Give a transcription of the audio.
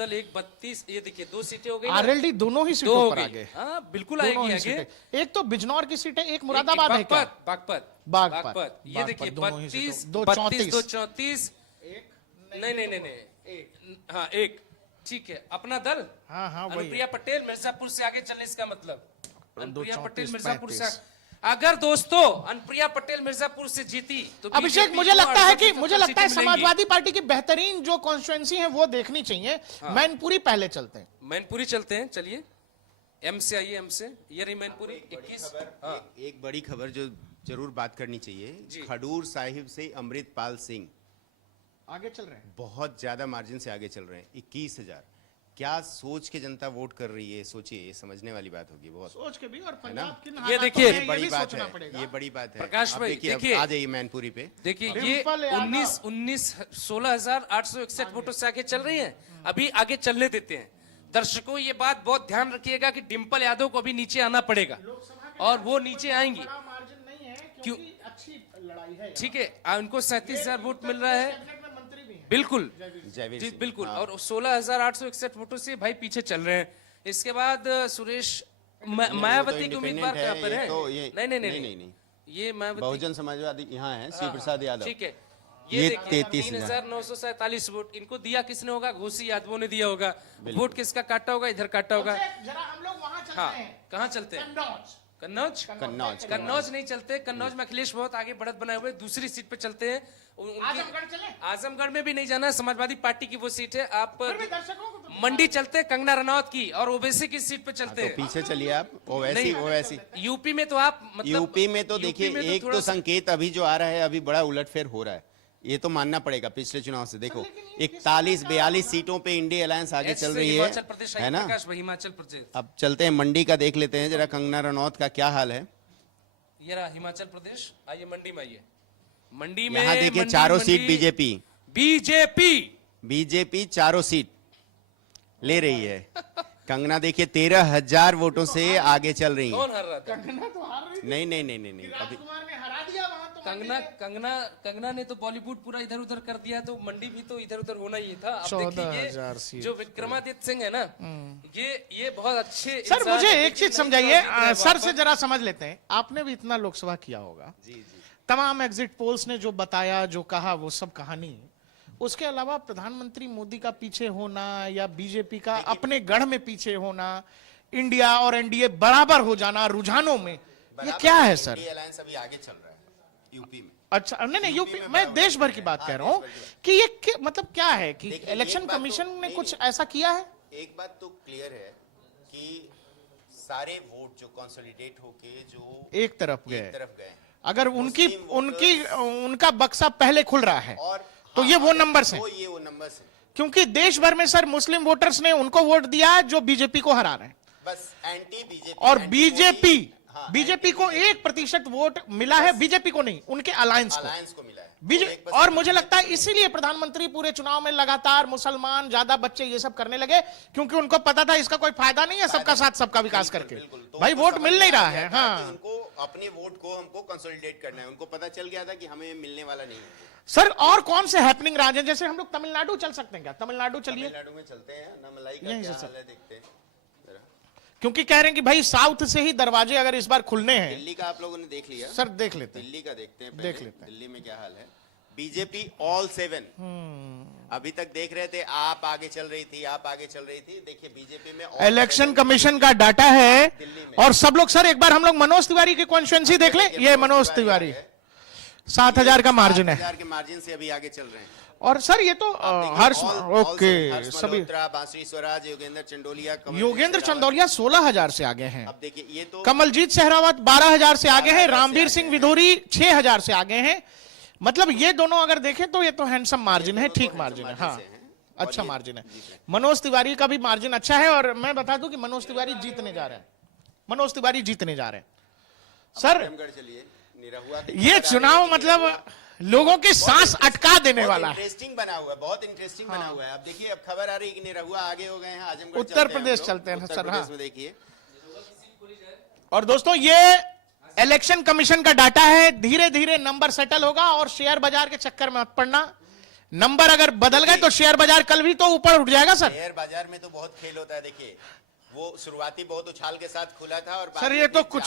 दल 132, ये देखिए 2 सीटें हो गई, आरएलडी दोनों ही सीटों पर आ गए। हाँ बिल्कुल आएगी आगे। एक तो बिजनौर की सीट है, एक मुरादाबाद है क्या? बागपत। ये देखिए 32, 32, 34, नहीं, हाँ एक, ठीक है। अपना दल, हाँ अनुप्रिया पटेल मिर्जापुर से आगे चलने, इसका मतलब अनुप्रिया पटेल मिर्जापुर से। अगर दोस्तों अनुप्रिया पटेल मिर्जापुर से जीती तो अभिषेक, मुझे लगता है समाजवादी पार्टी की बेहतरीन जो कॉन्स्टिट्यूएंसी है वो देखनी चाहिए। हाँ। मैनपुरी पहले चलते हैं, मैनपुरी चलते हैं, चलिए एम से आइए, एम से ये रही मैनपुरी 21। एक बड़ी खबर जो जरूर बात करनी चाहिए, खडूर साहिब से अमृतपाल सिंह आगे चल रहे हैं, बहुत ज्यादा मार्जिन से आगे चल रहे हैं, 21,000। क्या सोच के जनता वोट कर रही है, सोचिए, ये समझने वाली बात होगी, बहुत सोच के भी। और पंजाब की ये देखिए, ये बड़ी बात है, ये बड़ी बात है। प्रकाश भाई देखिए, आ जाइए मैनपुरी पे, देखिए ये 16,861 वोटों से आगे चल रही है। अभी आगे चलने देते हैं। दर्शकों ये बात बहुत ध्यान रखिएगा कि डिंपल यादव को अभी नीचे आना पड़ेगा और वो नीचे आएंगी। क्यों? अच्छी लड़ाई है, ठीक है। उनको 37,000 वोट मिल रहा है, बिल्कुल जी बिल्कुल। हाँ। और 16,861 वोटों से भाई पीछे चल रहे हैं। इसके बाद सुरेश मायावती के उम्मीदवार कहाँ पर है? नहीं, ये मायावती बहुजन समाजवादी यहाँ है, शिव प्रसाद यादव, ठीक है। ये 33,947 वोट इनको दिया किसने होगा? घोसी यादवों ने दिया होगा। वोट किसका काटा होगा? इधर काटा होगा। जरा हम लोग वहां चलते हैं। कहाँ चलते हैं? कन्नौज नहीं चलते। कन्नौज में अखिलेश बहुत आगे बढ़त बनाए हुए, दूसरी सीट पे चलते हैं। आजमगढ़ में भी नहीं जाना, समाजवादी पार्टी की वो सीट है। आप मंडी चलते हैं, कंगना रनौत की, और ओवैसी की सीट पे चलते हैं। तो पीछे चलिए आप, ओवैसी। यूपी में तो आप मतलब, यूपी में तो देखिए, एक तो संकेत अभी जो आ रहा है, अभी बड़ा उलटफेर हो रहा है, ये तो मानना पड़ेगा। पिछले चुनाव से देखो, 41-42 सीटों पे इंडिया अलायंस आगे चल रही है ना। हिमाचल प्रदेश। अब चलते हैं मंडी का, देख लेते हैं जरा कंगना रनौत का क्या हाल है। ये रहा हिमाचल प्रदेश। आइए मंडी में, आइए मंडी में। यहाँ देखिए चारों सीट बीजेपी चारों सीट ले रही है। कंगना देखिए 13,000 वोटों से आगे चल रही है। कौन हार रहा था? कंगना तो हार रही थी। नहीं अभी हरा दिया वहां तो। कंगना ने तो बॉलीवुड पूरा इधर उधर कर दिया, तो मंडी भी तो इधर उधर होना ही था। अब देखिए जो विक्रमादित्य सिंह है ना, ये बहुत अच्छे। सर मुझे एक चीज समझाइए, सर से जरा समझ लेते हैं। आपने भी इतना लोकसभा किया होगा, जी। तमाम एग्जिट पोल्स ने जो बताया, जो कहा, वो सब कहानी। उसके अलावा प्रधानमंत्री मोदी का पीछे होना या बीजेपी का अपने गढ़ में पीछे होना, इंडिया और एनडीए बराबर हो जाना रुझानों में, ये क्या है सर? इंडिया अलायंस अभी आगे चल रहा है यूपी में। अच्छा, नहीं यूपी, मैं देश भर की बात कह रहा हूँ कि ये मतलब क्या है कि इलेक्शन कमीशन ने कुछ ऐसा किया है? एक बात तो क्लियर है कि सारे वोट जो कंसोलिडेट होके जो एक तरफ गए, अगर उनका बक्सा पहले खुल रहा है तो ये वो नंबर है, क्योंकि देश भर में सर मुस्लिम वोटर्स ने उनको वोट दिया जो बीजेपी को हरा रहे हैं, बस एंटी बीजेपी। और बीजेपी को 1% वोट मिला है, बीजेपी को नहीं, उनके अलायंस को मिला है। और मुझे लगता है इसीलिए प्रधानमंत्री पूरे चुनाव में लगातार मुसलमान, ज्यादा बच्चे, ये सब करने लगे, क्योंकि उनको पता था इसका कोई फायदा नहीं है सबका साथ सबका विकास करके। भाई वोट मिल नहीं रहा है। हाँ, उनको अपने वोट को हमको कंसोलिडेट करना है। उनको पता चल गया था कि हमें मिलने वाला नहीं है। सर और कौन से हैपनिंग राज्य हैं? जैसे हम लोग तमिलनाडु चल सकते हैं क्या? तमिलनाडु चलिए, तमिलनाडु में चलते हैं ना, मलाई का क्या हाल है देखते हैं, क्योंकि कह रहे हैं कि भाई साउथ से ही दरवाजे अगर इस बार खुलने हैं। दिल्ली का आप लोगों ने देख लिया? सर देख लेते हैं, दिल्ली का देखते हैं, देख लेते हैं दिल्ली में क्या हाल है। बीजेपी ऑल 7 अभी तक देख रहे थे, आप आगे चल रही थी, देखिए बीजेपी में इलेक्शन कमीशन का डाटा है। और सब लोग सर, एक बार हम लोग मनोज तिवारी की कॉन्स्टिट्यूएंसी देख लें। ये मनोज तिवारी 7,000 का मार्जिन है, 7,000 के मार्जिन से अभी आगे चल रहे हैं। और सर ये तो हर्ष, ओके, सभी बांसुरी स्वराज, योगेंद्र चंदौलिया 16,000 से आगे हैं। अब देखिए ये तो कमलजीत सहरावत 12,000 से आगे हैं, रामवीर सिंह विधोरी 6,000 से आगे हैं। मतलब ये दोनों अगर देखें तो ये तो हैंडसम मार्जिन है, ठीक मार्जिन है। हाँ, अच्छा मार्जिन है। मनोज तिवारी का भी मार्जिन अच्छा है, और मैं बता दूं कि मनोज तिवारी जीतने जा रहे हैं। सर ये चुनाव मतलब लोगों की सांस अटका देने वाला है। इंटरेस्टिंग बना हुआ है, बहुत इंटरेस्टिंग बना हुआ है। अब देखिए, अब खबर आ रही है कि निरहुआ आगे हो गए हैं, आजमगढ़ उत्तर प्रदेश चलते हैं सर। हाँ, देखिए, और दोस्तों ये इलेक्शन कमीशन का डाटा है। धीरे धीरे नंबर सेटल होगा, और शेयर बाजार के चक्कर में मत पड़ना। नंबर अगर बदल गए तो शेयर बाजार कल भी तो ऊपर उठ जाएगा सर। शेयर बाजार में तो बहुत खेल होता है। देखिए वो शुरुआती बहुत उछाल के साथ खुला था और सर ये तो कुछ